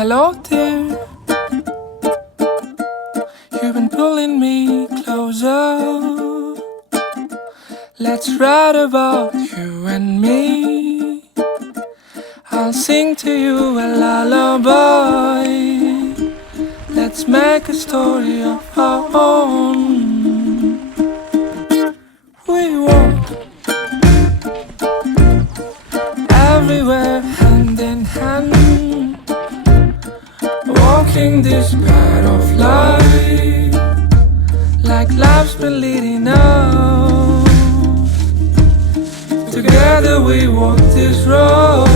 Hello dear, you've been pulling me closer. Let's write about you and me. I'll sing to you a lullaby. Let's make a story of our own. We walk everywhere hand in hand, walking this path of life, like life's been leading us. Together we walk this road.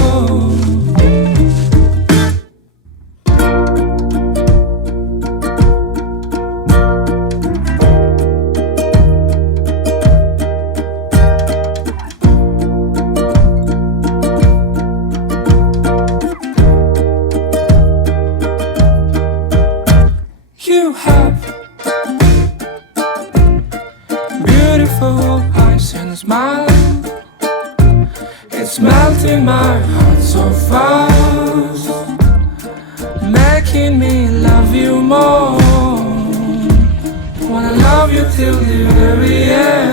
You have beautiful eyes and smile. It's melting my heart so fast, making me love you more. Wanna love you till the very end.